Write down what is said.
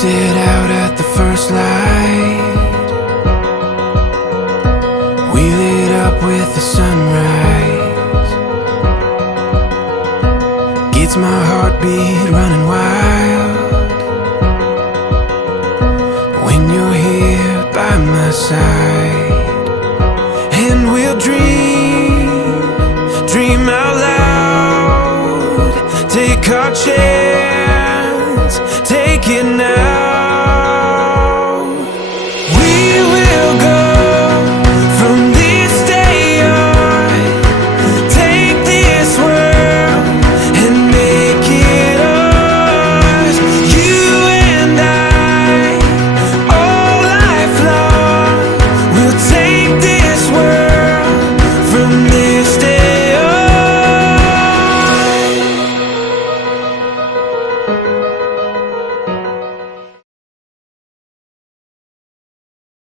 set out at the first light. We lit up with the sunrise. Gets my heartbeat running wild when you're here by my side. And we'll dream out loud. Take our chance, take it now.